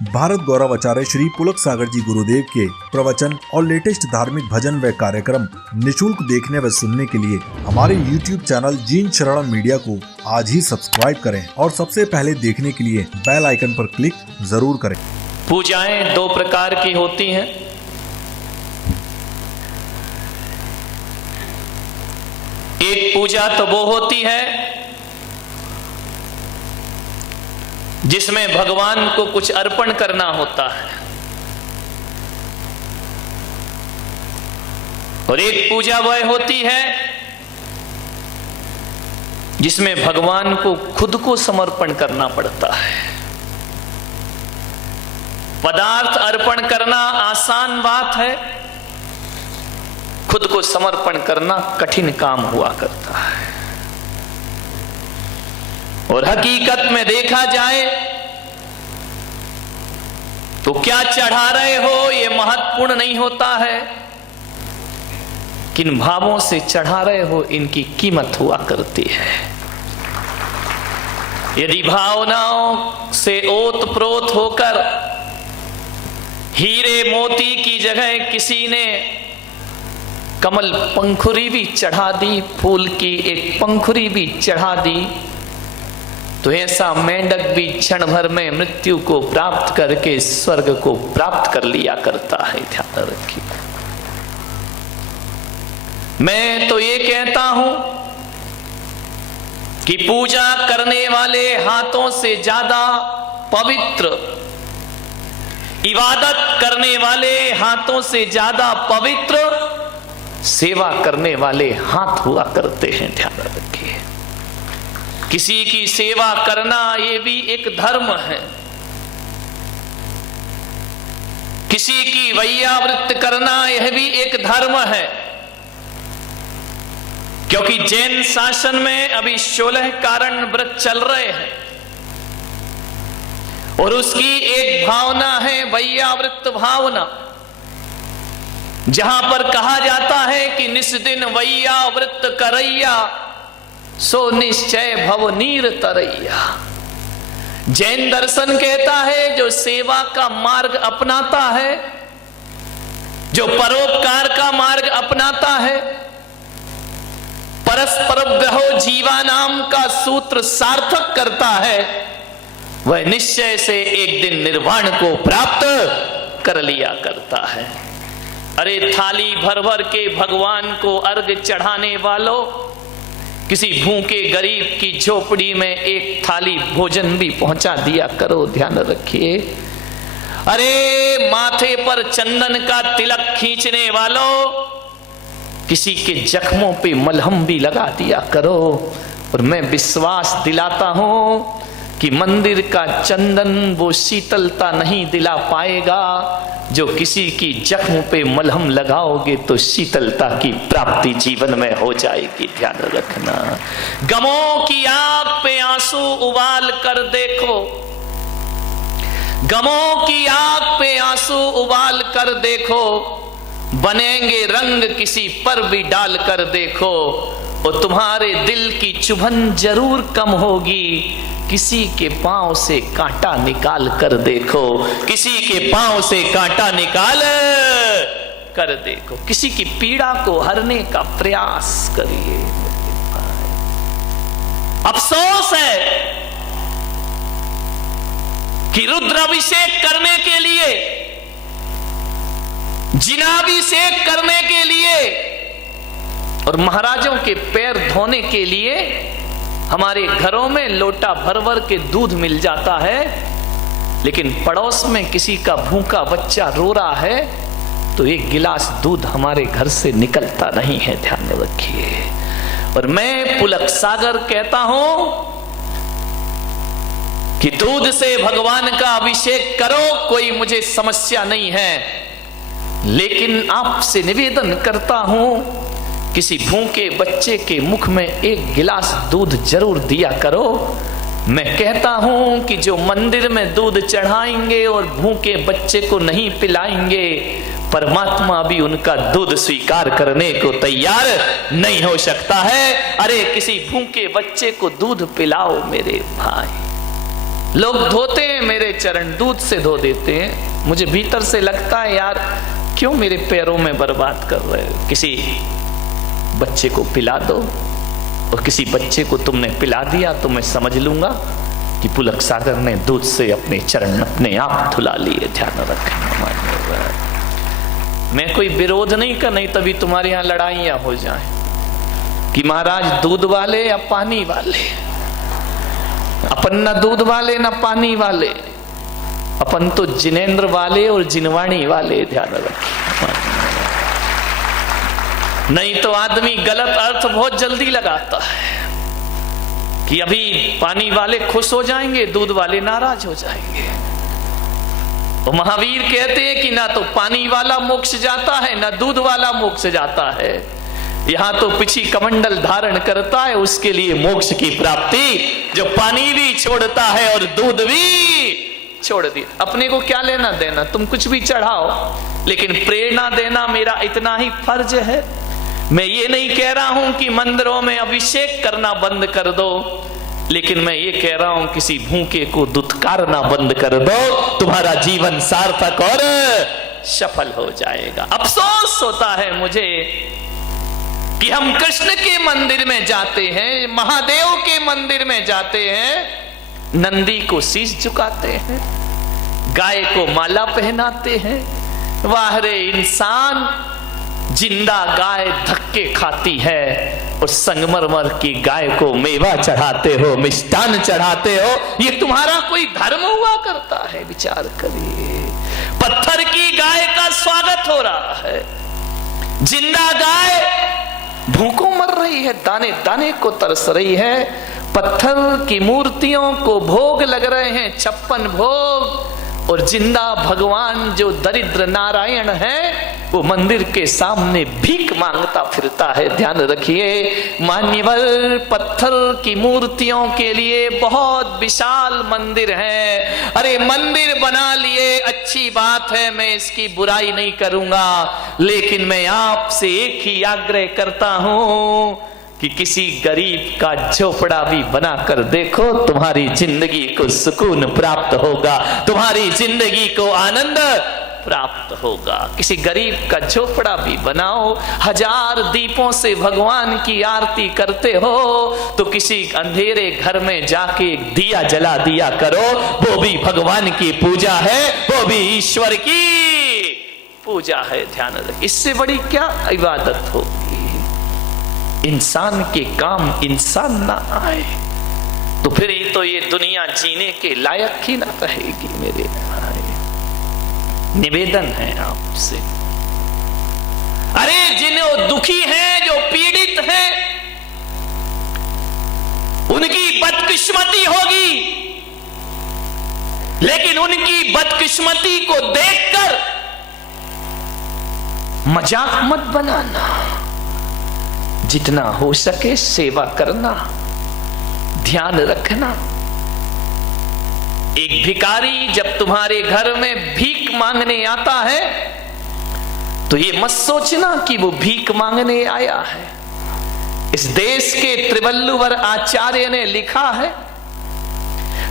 भारत गौरव आचार्य श्री पुलक सागर जी गुरुदेव के प्रवचन और लेटेस्ट धार्मिक भजन व कार्यक्रम निशुल्क देखने व सुनने के लिए हमारे YouTube चैनल जीन शरणम मीडिया को आज ही सब्सक्राइब करें और सबसे पहले देखने के लिए बेल आइकन पर क्लिक जरूर करें। पूजाएं दो प्रकार की होती हैं। एक पूजा तो वो होती है जिसमें भगवान को कुछ अर्पण करना होता है, और एक पूजा वह होती है जिसमें भगवान को खुद को समर्पण करना पड़ता है। पदार्थ अर्पण करना आसान बात है, खुद को समर्पण करना कठिन काम हुआ करता है। और हकीकत में देखा जाए तो क्या चढ़ा रहे हो ये महत्वपूर्ण नहीं होता है, किन भावों से चढ़ा रहे हो इनकी कीमत हुआ करती है। यदि भावनाओं से ओतप्रोत होकर हीरे मोती की जगह किसी ने कमल पंखुरी भी चढ़ा दी, फूल की एक पंखुरी भी चढ़ा दी, तो ऐसा मेंढक भी क्षण भर में मृत्यु को प्राप्त करके स्वर्ग को प्राप्त कर लिया करता है। ध्यान रखिए। मैं तो ये कहता हूं कि पूजा करने वाले हाथों से ज्यादा पवित्र, इबादत करने वाले हाथों से ज्यादा पवित्र सेवा करने वाले हाथ हुआ करते हैं। ध्यान रखिए। किसी की सेवा करना ये भी एक धर्म है। किसी की वैयावृत्त करना यह भी एक धर्म है, क्योंकि जैन शासन में अभी 16 कारण व्रत चल रहे हैं और उसकी एक भावना है वैयावृत्त भावना, जहां पर कहा जाता है कि निस्दिन वैयावृत्त करैया सो निश्चय भव नीर तरैया। जैन दर्शन कहता है जो सेवा का मार्ग अपनाता है, जो परोपकार का मार्ग अपनाता है, परस्पर ग्रहो जीवा नाम का सूत्र सार्थक करता है, वह निश्चय से एक दिन निर्वाण को प्राप्त कर लिया करता है। अरे थाली भर भर के भगवान को अर्घ चढ़ाने वालों, किसी भूखे गरीब की झोपड़ी में एक थाली भोजन भी पहुंचा दिया करो। ध्यान रखिए। अरे माथे पर चंदन का तिलक खींचने वालों, किसी के जख्मों पे मलहम भी लगा दिया करो। और मैं विश्वास दिलाता हूं कि मंदिर का चंदन वो शीतलता नहीं दिला पाएगा जो किसी की जख्म पे मलहम लगाओगे तो शीतलता की प्राप्ति जीवन में हो जाएगी। ध्यान रखना। गमों की आग पे आंसू उबाल कर देखो, गमों की आग पे आंसू उबाल कर देखो, बनेंगे रंग किसी पर भी डाल कर देखो, और तुम्हारे दिल की चुभन जरूर कम होगी। किसी के पांव से कांटा निकाल कर देखो, किसी के पांव से कांटा निकाल कर देखो, किसी की पीड़ा को हरने का प्रयास करिए। अफसोस है कि रुद्राभिषेक करने के लिए, जिनाभिषेक करने के लिए और महाराजों के पैर धोने के लिए हमारे घरों में लोटा भर भर के दूध मिल जाता है, लेकिन पड़ोस में किसी का भूखा बच्चा रो रहा है तो एक गिलास दूध हमारे घर से निकलता नहीं है। ध्यान रखिए। और मैं पुलक सागर कहता हूं कि दूध से भगवान का अभिषेक करो, कोई मुझे समस्या नहीं है, लेकिन आपसे निवेदन करता हूं किसी भूखे बच्चे के मुख में एक गिलास दूध जरूर दिया करो। मैं कहता हूं कि जो मंदिर में दूध चढ़ाएंगे और भूखे बच्चे को नहीं पिलाएंगे, परमात्मा भी उनका दूध स्वीकार करने को तैयार नहीं हो सकता है। अरे किसी भूखे बच्चे को दूध पिलाओ मेरे भाई। लोग धोते हैं मेरे चरण, दूध से धो देते हैं, मुझे भीतर से लगता है यार क्यों मेरे पैरों में बर्बाद कर रहे हो। किसी बच्चे को पिला दो, और किसी बच्चे को तुमने पिला दिया तो मैं समझ लूंगा कि पुलक सागर ने दूध से अपने चरण अपने आप धुला लिए। ध्यान रखना, मैं कोई विरोध नहीं कर, नहीं तभी तुम्हारे यहां लड़ाइयां हो जाए कि महाराज दूध वाले या पानी वाले। अपन न दूध वाले न पानी वाले, अपन तो जिनेंद्र वाले और जिनवाणी वाले। ध्यान रखें, नहीं तो आदमी गलत अर्थ बहुत जल्दी लगाता है कि अभी पानी वाले खुश हो जाएंगे, दूध वाले नाराज हो जाएंगे। तो महावीर कहते हैं कि ना तो पानी वाला मोक्ष जाता है ना दूध वाला मोक्ष जाता है, यहां तो पिछी कमंडल धारण करता है, उसके लिए मोक्ष की प्राप्ति। जो पानी भी छोड़ता है और दूध भी छोड़ दिया। अपने को क्या लेना देना, तुम कुछ भी चढ़ाओ, लेकिन प्रेरणा देना मेरा इतना ही फर्ज है। मैं ये नहीं कह रहा हूं कि मंदिरों में अभिषेक करना बंद कर दो, लेकिन मैं ये कह रहा हूं किसी भूखे को दुत्कारना बंद कर दो, तुम्हारा जीवन सार्थक और सफल हो जाएगा। अफसोस होता है मुझे कि हम कृष्ण के मंदिर में जाते हैं, महादेव के मंदिर में जाते हैं, नंदी को शीश झुकाते हैं, गाय को माला पहनाते हैं। वाह रे इंसान, जिंदा गाय धक्के खाती है और संगमरमर की गाय को मेवा चढ़ाते हो, मिष्टान चढ़ाते हो, ये तुम्हारा कोई धर्म हुआ करता है? विचार करिए। पत्थर की गाय का स्वागत हो रहा है, जिंदा गाय भूखों मर रही है, दाने दाने को तरस रही है। पत्थर की मूर्तियों को भोग लग रहे हैं, 56 भोग, और जिंदा भगवान जो दरिद्र नारायण है वो मंदिर के सामने भीख मांगता फिरता है। ध्यान रखिए मान्यवर, पत्थर की मूर्तियों के लिए बहुत विशाल मंदिर है। अरे मंदिर बना लिए अच्छी बात है, मैं इसकी बुराई नहीं करूंगा, लेकिन मैं आपसे एक ही आग्रह करता हूं कि किसी गरीब का झोपड़ा भी बनाकर देखो, तुम्हारी जिंदगी को सुकून प्राप्त होगा, तुम्हारी जिंदगी को आनंद प्राप्त होगा। किसी गरीब का झोपड़ा भी बनाओ, 1000 दीपों से भगवान की आरती करते हो तो किसी अंधेरे घर में जाके एक दिया जला दिया करो, वो भी भगवान की पूजा है, वो भी ईश्वर की पूजा है। ध्यान रख, इससे बड़ी क्या इबादत होगी? इंसान के काम इंसान ना आए तो फिर ये दुनिया जीने के लायक ही ना रहेगी। मेरे भाई, निवेदन है आपसे, अरे जिन्हें दुखी हैं, जो पीड़ित हैं, उनकी बदकिस्मती होगी, लेकिन उनकी बदकिस्मती को देखकर मजाक मत बनाना। जितना हो सके सेवा करना, ध्यान रखना। एक भिखारी जब तुम्हारे घर में भीख मांगने आता है तो ये मत सोचना कि वो भीख मांगने आया है। इस देश के त्रिवल्लुवर आचार्य ने लिखा है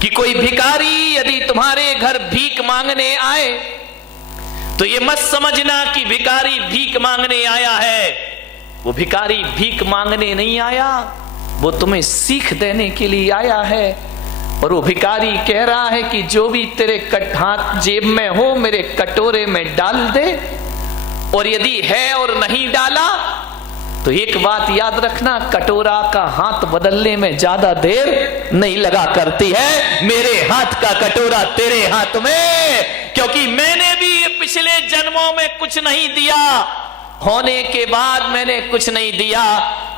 कि कोई भिखारी यदि तुम्हारे घर भीख मांगने आए तो ये मत समझना कि भिखारी भीख मांगने आया है। वो भिखारी भीख मांगने नहीं आया, वो तुम्हें सीख देने के लिए आया है। और वो भिखारी कह रहा है कि जो भी तेरे हाथ जेब में हो मेरे कटोरे में डाल दे, और यदि है और नहीं डाला तो एक बात याद रखना, कटोरा का हाथ बदलने में ज्यादा देर नहीं लगा करती है। मेरे हाथ का कटोरा तेरे हाथ में, क्योंकि मैंने भी पिछले जन्मों में कुछ नहीं दिया, होने के बाद मैंने कुछ नहीं दिया,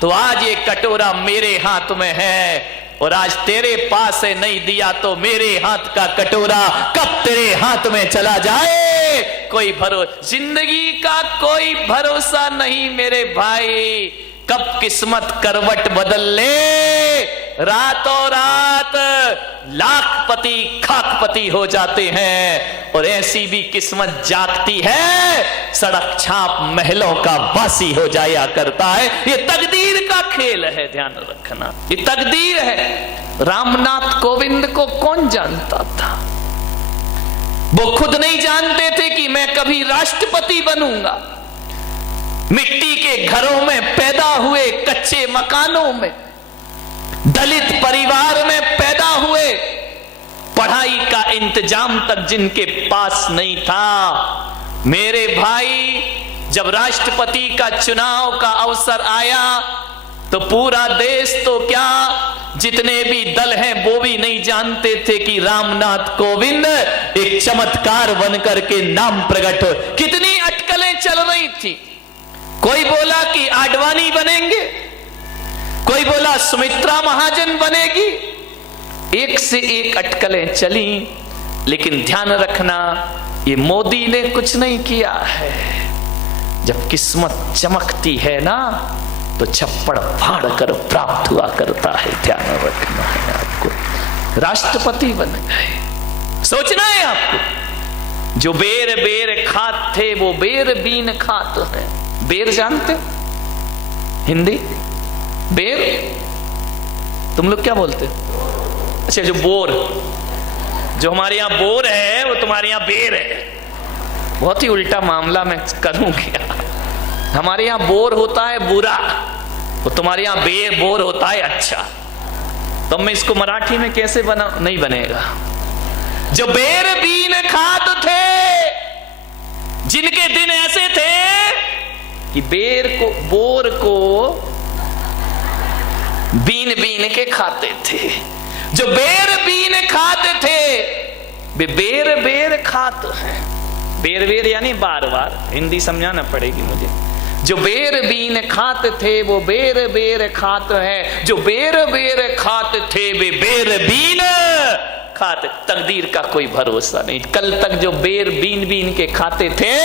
तो आज ये कटोरा मेरे हाथ में है। और आज तेरे पास है, नहीं दिया तो मेरे हाथ का कटोरा कब तेरे हाथ में चला जाए कोई भरोसा, जिंदगी का कोई भरोसा नहीं मेरे भाई। कब किस्मत करवट बदल ले, रातों रात लाखपति खाकपति हो जाते हैं, और ऐसी भी किस्मत जागती है, सड़क छाप महलों का वासी हो जाया करता है। ये तकदीर का का खेल है, ध्यान रखना, ये तकदीर है। रामनाथ कोविंद को कौन जानता था? वो खुद नहीं जानते थे कि मैं कभी राष्ट्रपति बनूंगा। मिट्टी के घरों में पैदा हुए, कच्चे मकानों में, दलित परिवार में पैदा हुए, पढ़ाई का इंतजाम तक जिनके पास नहीं था। मेरे भाई, जब राष्ट्रपति का चुनाव का अवसर आया तो पूरा देश तो क्या, जितने भी दल हैं वो भी नहीं जानते थे कि रामनाथ कोविंद एक चमत्कार बनकर के नाम प्रकट हो। कितनी अटकलें चल रही थी। कोई बोला कि आडवाणी बनेंगे, कोई बोला सुमित्रा महाजन बनेगी, एक से एक अटकलें चली। लेकिन ध्यान रखना, ये मोदी ने कुछ नहीं किया है। जब किस्मत चमकती है ना तो छप्पड़ फाड़ कर प्राप्त हुआ करता है। ध्यान रखना है आपको। राष्ट्रपति बन गए। सोचना है आपको, जो बेर बेर खात थे वो बेर बीन खात है। बेर जानते हिंदी? बेर तुम लोग क्या बोलते? अच्छा, जो बोर, जो हमारे यहां बोर है वो तुम्हारे यहां बेर है। बहुत ही उल्टा मामला मैं करूं क्या? हमारे यहां बोर होता है बुरा, वो तुम्हारे यहां बोर होता है अच्छा। तो मैं इसको मराठी में कैसे बना? नहीं बनेगा। जो बेर बीन खात थे, जिनके दिन ऐसे थे कि बोर को बीन बीन के खाते थे। जो बेर बीन खाते थे वे बेर बेर खात हैं। बेर बेर यानी बार बार, हिंदी समझाना पड़ेगी मुझे। जो बेर बीन खात थे वो बेर बेर खात हैं। जो बेर बेर खात थे वे बेर बीन खात। तकदीर का कोई भरोसा नहीं। कल तक जो बेर बीन बीन के खाते थे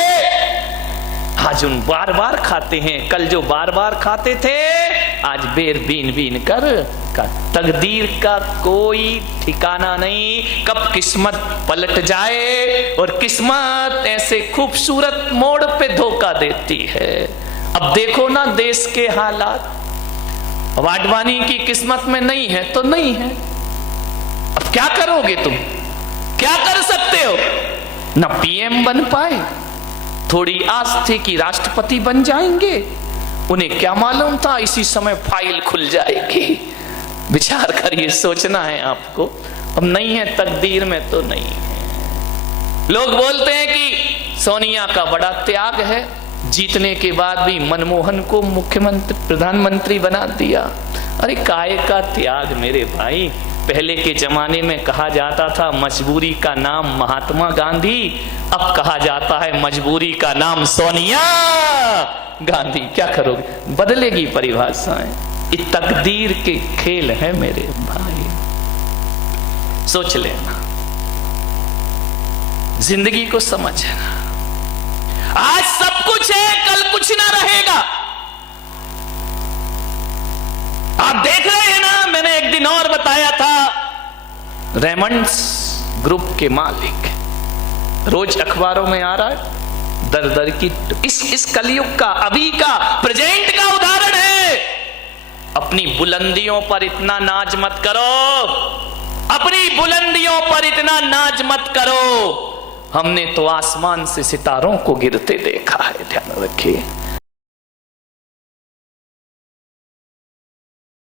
आज उन बार बार खाते हैं। कल जो बार बार खाते थे आज बेर बीन बीन कर का। तकदीर का कोई ठिकाना नहीं, कब किस्मत पलट जाए। और किस्मत ऐसे खूबसूरत मोड़ पे धोखा देती है। अब देखो ना देश के हालात। अब आडवाणी की किस्मत में नहीं है तो नहीं है। अब क्या करोगे तुम? क्या कर सकते हो? ना पीएम बन पाए, थोड़ी आस थी कि राष्ट्रपति बन जाएंगे। उन्हें क्या मालूम था इसी समय फाइल खुल जाएगी। विचार करिए, सोचना है आपको। अब नहीं है तकदीर में तो नहीं है। लोग बोलते हैं कि सोनिया का बड़ा त्याग है, जीतने के बाद भी मनमोहन को मुख्यमंत्री प्रधानमंत्री बना दिया। अरे काय का त्याग मेरे भाई। पहले के जमाने में कहा जाता था मजबूरी का नाम महात्मा गांधी, अब कहा जाता है मजबूरी का नाम सोनिया गांधी। क्या करोगे? बदलेगी परिभाषाएं। ये तकदीर के खेल है मेरे भाई, सोच लेना, जिंदगी को समझना। आज सब कुछ है, कल कुछ ना रहेगा। आप देख रहे हैं ना, मैंने एक दिन और बताया था, रेमंड्स ग्रुप के मालिक, रोज अखबारों में आ रहा है दर दर की। इस कलयुग का, अभी का, प्रेजेंट का उदाहरण है। अपनी बुलंदियों पर इतना नाज मत करो, अपनी बुलंदियों पर इतना नाज मत करो। हमने तो आसमान से सितारों को गिरते देखा है। ध्यान रखिए।